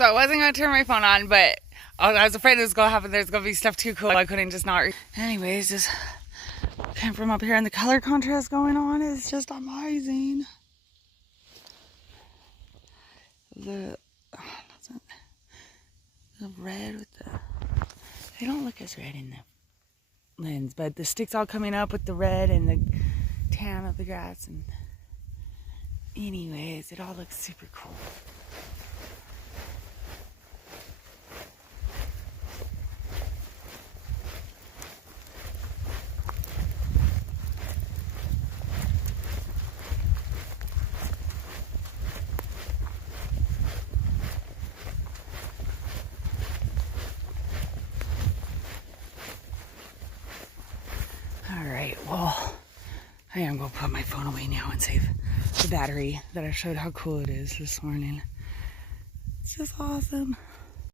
So I wasn't going to turn my phone on, but I was afraid it was going to happen. There's going to be stuff too cool. I couldn't just not. Anyways, just came from up here, and the color contrast going on is just amazing. The red with the... They don't look as red in the lens, but the sticks all coming up with the red and the tan of the grass. And anyways, it all looks super cool. Alright, well, I am going to put my phone away now and save the battery that I showed how cool it is this morning. It's just awesome.